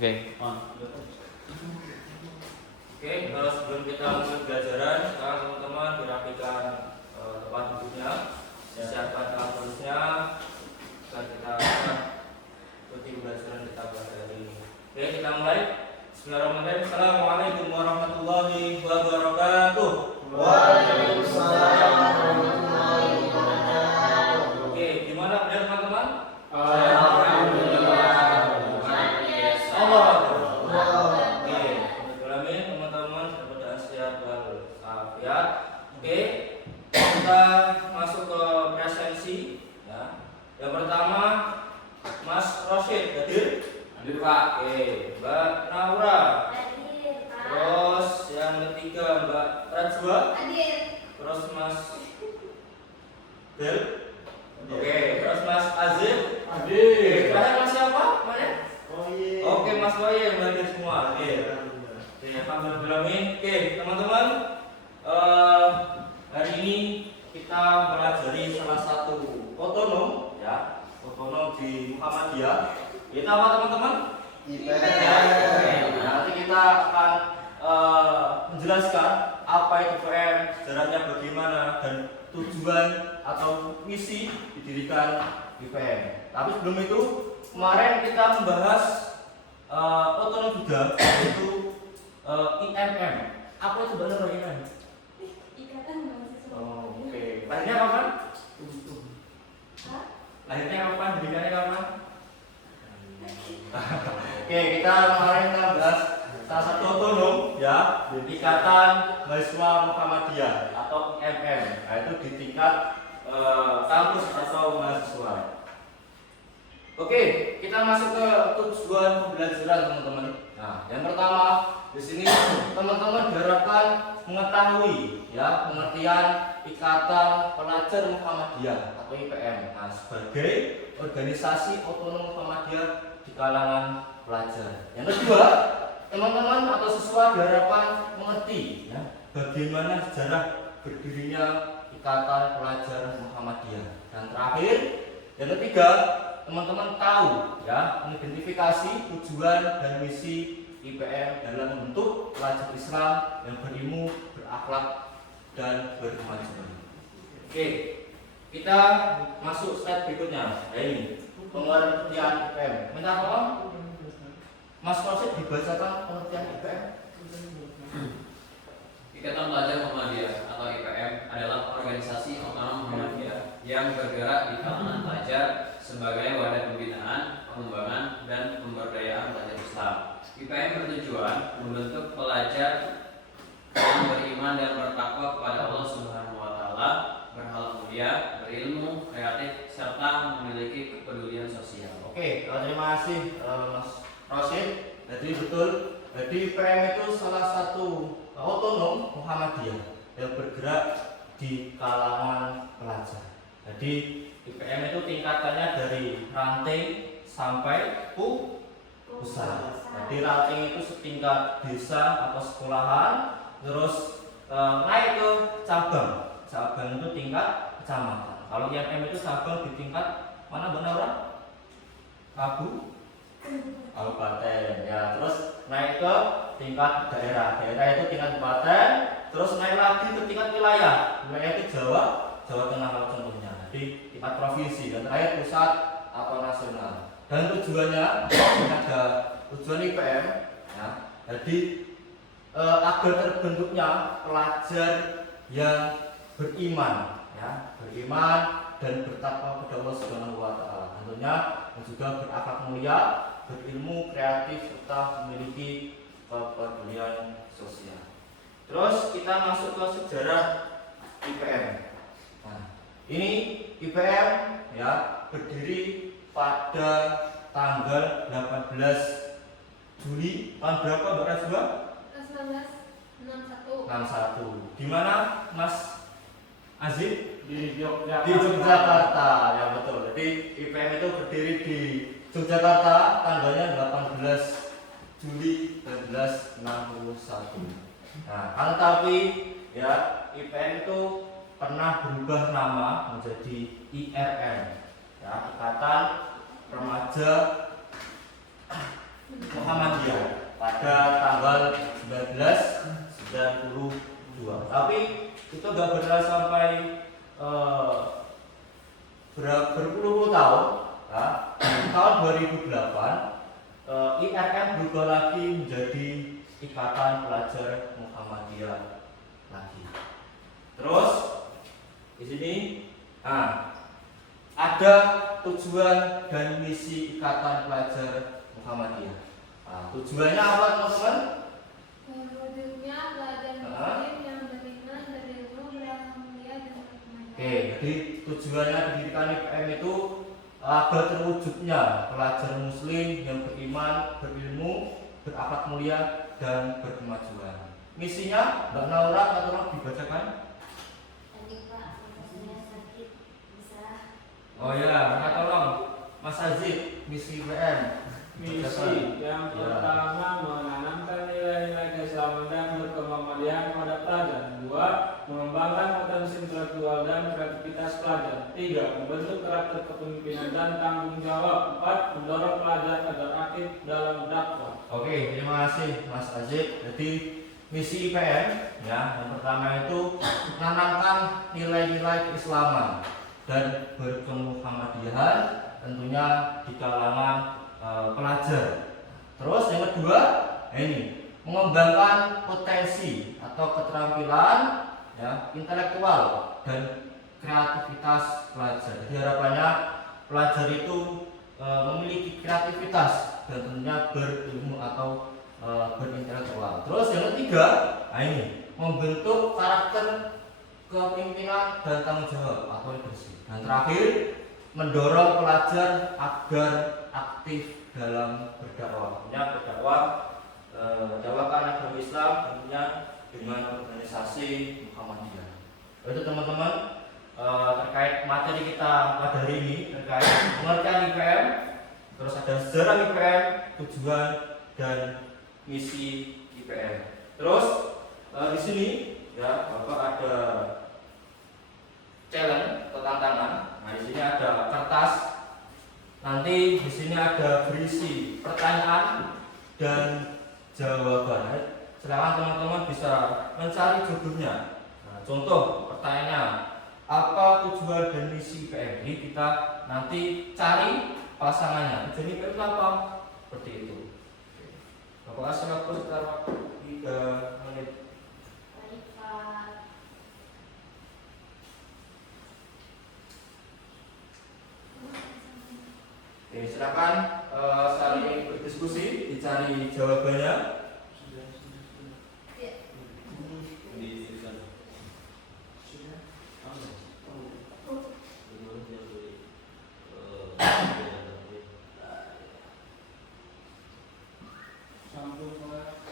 Oke. Oke, sebelum kita mulai pelajaran, sekarang teman-teman berapikan tempat duduknya, siapkan alat tulisnya, dan kita akan ikuti pelajaran kita pada hari ini. Oke, kita mulai. Bismillahirrahmanirrahim. Assalamualaikum warahmatullahi wabarakatuh. Waalaikumsalam warahmatullahi wabarakatuh. Oke, gimana belajar teman-teman? Alhamdulillah. Allah. Oke, alhamdulillah teman-teman dapat sehat walafiat. Oke, kita masuk ke presensi. Ya. Yang pertama, Mas Rosyid hadir? Hadir, Pak. Oke, Mbak Naura. Hadir, Pak. Terus yang ketiga Mbak Rajwa. Hadir. Terus Mas Del. Oke, terus Mas Azim. Oke, terakhir Mas siapa? Mana? Oke, Mas Boye yang hadir semua. Oke. Oke, alhamdulillah. Oke, teman-teman, hari ini kita pelajari salah satu otonom, ya, otonom di Muhammadiyah. Itu apa teman-teman? Nanti kita akan menjelaskan apa itu IPM, sejarahnya bagaimana, dan tujuan atau misi didirikan IPM. Tapi sebelum itu, kemarin kita membahas otonom juga, yaitu IMM. Apa itu benar IMM? Ikatan Mahasiswa. Oke. Lahirnya kapan? Lahirnya kapan? Didirikannya kapan? Oke, kita kemarin bahas salah satu otonom, ya, Ikatan Mahasiswa Muhammadiyah atau IMM. Nah, itu di tingkat kampus atau mahasiswa. Oke, kita masuk ke tujuan pembelajaran teman-teman. Nah, yang pertama di sini teman-teman diharapkan mengetahui, ya, pengertian Ikatan Pelajar Muhammadiyah atau IPM. Nah, sebagai organisasi otonom Muhammadiyah di kalangan pelajar. Yang kedua, teman-teman atau siswa diharapkan mengerti, ya, bagaimana sejarah berdirinya Ikatan Pelajar Muhammadiyah. Dan terakhir, yang ketiga, teman-teman tahu, ya, mengidentifikasi tujuan dan misi IPM dalam membentuk pelajar Islam yang berilmu, berakhlak, dan berkemajuan. Oke, kita masuk slide berikutnya. Nah, ini pengertian IPM. Minta tolong Mas Rosyid dibacakan pengertian IPM. Ikatan Pelajar Muhammadiyah atau IPM adalah organisasi otonom Muhammadiyah yang bergerak di kalangan pelajar sebagai wadah pembinaan, pengembangan, dan pemberdayaan pelajar Islam. IPM bertujuan membentuk pelajar yang beriman dan bertakwa kepada Allah Subhanahu wa Ta'ala, berhalal mulia, berilmu, kreatif, serta memiliki kepedulian sosial. Oke, terima kasih Mas Rosyid. Jadi betul, jadi IPM itu salah satu otonom Muhammadiyah yang bergerak di kalangan pelajar. Jadi IPM itu tingkatannya dari ranting sampai pusat. Jadi ranting itu setingkat desa atau sekolahan, terus naik ke cabang. Cabang itu tingkat kecamatan. Kalau IMM itu cabang di tingkat mana benar orang? Kabupaten, ya. Terus naik ke tingkat daerah. Daerah itu tingkat kabupaten, terus naik lagi ke tingkat wilayah. Wilayah itu Jawa Tengah kalau contohnya. Jadi tingkat provinsi, dan terakhir pusat atau nasional. Dan tujuannya ada tujuan IPM, ya. Jadi agar terbentuknya pelajar yang beriman, ya, beriman dan bertakwa kepada Allah Subhanahu wa Ta'ala. Tentunya dan juga berakhlak mulia, berilmu, kreatif, serta memiliki kepedulian sosial. Terus kita masuk ke sejarah IPM. Nah, ini IPM, ya, berdiri pada tanggal 18 Juli tahun berapa Mbak Rajwa? 1961. Di mana Mas Azim? Di Di Yogyakarta, ya betul. Jadi IPM itu berdiri di Yogyakarta, tanggalnya 18 Juli 1961. Nah, kan tapi, ya, IPM itu pernah berubah nama menjadi IRM, ya, Ikatan Remaja Muhammadiyah pada tanggal 1992. Tapi itu nggak berjalan sampai berpuluh-puluh tahun. Nah, tahun 2008 IRM berubah lagi menjadi Ikatan Pelajar Muhammadiyah lagi. Terus di sini ada tujuan dan misi Ikatan Pelajar Muhammadiyah. Tujuannya apa teman-teman? Mewujudnya pelajar muslim yang beriman, berilmu, beralhamdulillah dan berkemajuan. Oke, jadi tujuannya didirikan IPM itu agar terwujudnya pelajar muslim yang beriman, berilmu, berakhlak mulia dan berkemajuan. Misinya Mbak Naura atau tolong dibacakan? Tadi Pak, saya sakit bisa. Oh ya, minta tolong Mas Azib, misi IPM. Misi yang pertama menanamkan nilai-nilai keislaman dan berkemuhamadian pada pelajar. 2. Mengembangkan potensi intelektual dan kreativitas pelajar. 3. Membentuk karakter kepemimpinan dan tanggung jawab. 4. Mendorong pelajar agar aktif dalam dakwah. Oke, terima kasih Mas Azib. Jadi misi IPM ya, yang pertama itu menanamkan nilai-nilai keislaman dan berkemuhammadiyahan tentunya di kalangan pelajar. Terus yang kedua, ini mengembangkan potensi atau keterampilan ya, intelektual dan kreativitas pelajar. Jadi harapannya pelajar itu memiliki kreativitas dan tentunya berilmu atau berintelektual. Terus yang ketiga, ini membentuk karakter kepemimpinan dan tanggung jawab atau leadership. Dan terakhir, mendorong pelajar agar aktif dalam berdakwah. Tentunya berdakwah mendakwahkan agama Islam tentunya dengan organisasi Muhammadiyah. Itu teman-teman terkait materi kita pada hari ini terkait pengertian IPM, terus ada sejarah IPM, tujuan dan misi IPM. Terus di sini ya Bapak ada challenge atau tantangan. Nah, di sini ada kertas. Nanti di sini ada berisi pertanyaan dan jawaban. Silakan teman-teman bisa mencari judulnya. Nah, contoh pertanyaannya, apa tujuan dan misi IPM? Ini kita nanti cari pasangannya. Tujuan IPM itu apa? Seperti itu. Bapak kasih waktu sekitar 3 menit. Baik Pak. Oke, silakan saling berdiskusi, dicari jawabannya.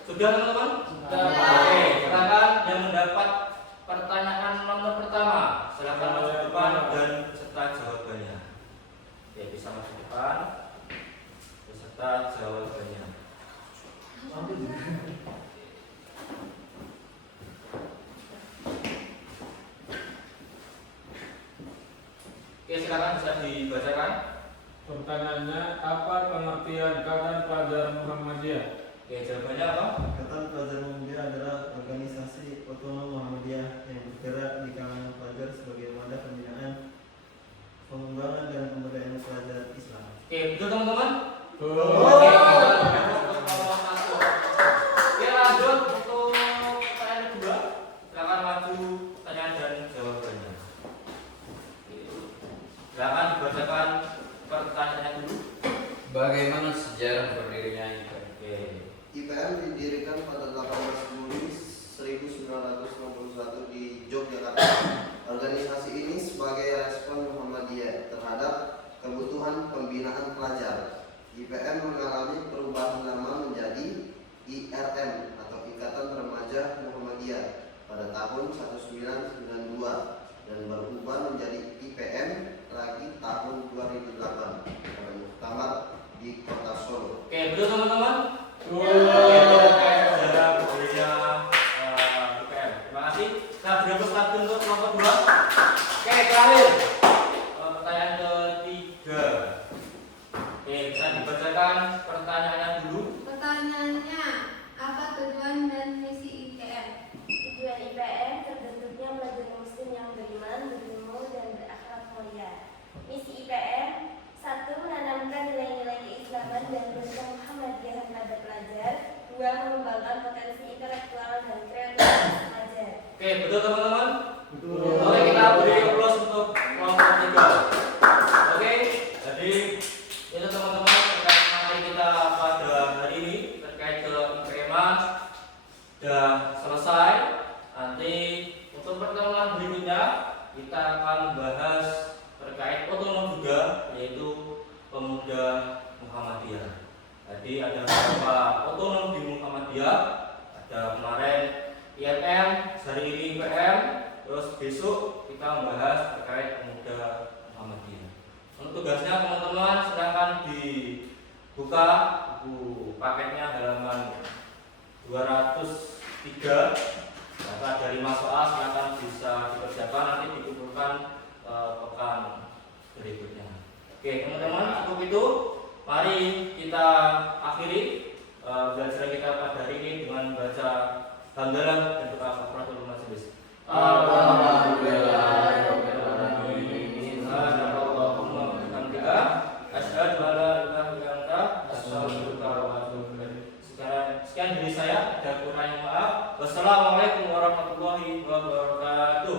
Sudah teman-teman? Sudah. Oke, silakan yang mendapat pertanyaan nomor pertama, silakan masuk ke depan dan beserta jawabannya. Oke, bisa masuk ke depan beserta jawabannya. Oke, silakan bisa dibacakan. Pertanyaannya, apa pengertian Ikatan Pelajar Muhammadiyah? Oke, jawabannya apa? Ikatan Pelajar Muhammadiyah adalah organisasi otonom Muhammadiyah yang bergerak di kalangan pelajar sebagai wadah pembinaan, pengembangan dan pemberdayaan pelajar Islam. Oke, betul teman-teman? Tuh. Oke, kita lanjut untuk pertanyaan kedua. Silakan maju pertanyaan dan jawabannya. Silakan dibacakan pertanyaannya dulu. Bagaimana sejarah berdirinya IPM? Oke. IPM didirikan pada 18 Juli 1961 di Yogyakarta. Organisasi ini sebagai respon Muhammadiyah terhadap kebutuhan pembinaan pelajar. IPM mengalami perubahan nama menjadi IRM atau Ikatan Remaja Muhammadiyah pada tahun 1992 dan berubah menjadi IPM lagi tahun 2008 pada muktamar di Kota Solo. Oke, betul teman-teman? Tuh. Oke, terkait sejarah berdirinya IPM. Terima kasih. Kita berhapus lagi untuk nomor 2. Oke, terakhir pertanyaan ketiga. Oke, bisa dibacakan pertanyaannya dulu. Pertanyaan 2. Mengembangkan potensi intelektual dan kreativitas pelajar. Oke, betul teman-teman? Betul. Oke, kita beri aplaus untuk kelompok 3. Oke, jadi itu teman-teman terkait materi kita pada hari ini terkait ke IPMA sudah selesai. Nanti untuk pertemuan berikutnya kita akan bahas terkait otonom juga, yaitu pemuda Muhammadiyah. Jadi ada beberapa otonom di Muhammadiyah. Ada kemarin IMM, hari ini IPM, terus besok kita membahas terkait pemuda Muhammadiyah. Untuk tugasnya teman-teman silakan dibuka buku paketnya halaman 203. Maka dari 5 soal silakan bisa dikerjakan, nanti dikumpulkan pekan berikutnya. Oke teman-teman, cukup itu. Mari kita akhiri belajar kita pada hari ini dengan baca hamdalah dan doa kafaratul majelis. Sekian dari saya, ada kurangnya maaf. Wassalamualaikum warahmatullahi wabarakatuh.